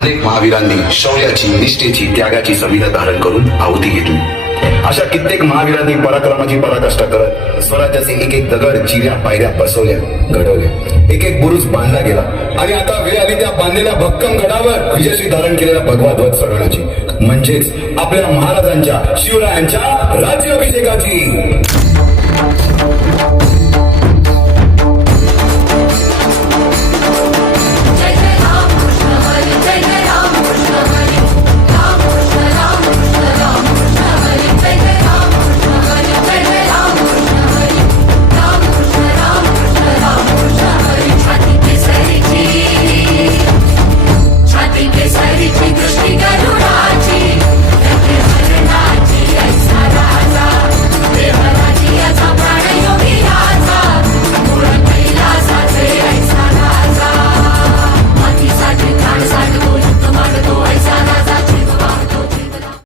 अनेक महावीरांनी शौर्याची, निष्ठेची, त्यागाची संविधा धारण करून आहुती घेतली. अशा कित्येक महावीरांनी पराक्रमाची पराकाष्ठा करत स्वराज्याचे एक एक दगड, चिऱ्या, पायऱ्या बसवल्या, घडवल्या. एक एक बुरुज बांधला गेला आणि आता वेळ आली त्या बांधलेल्या भक्कम गडावर विजयश्री धारण केलेला भगवा ध्वज चढवण्याची, म्हणजेच आपल्या महाराजांच्या, शिवरायांच्या राज्याभिषेकाची.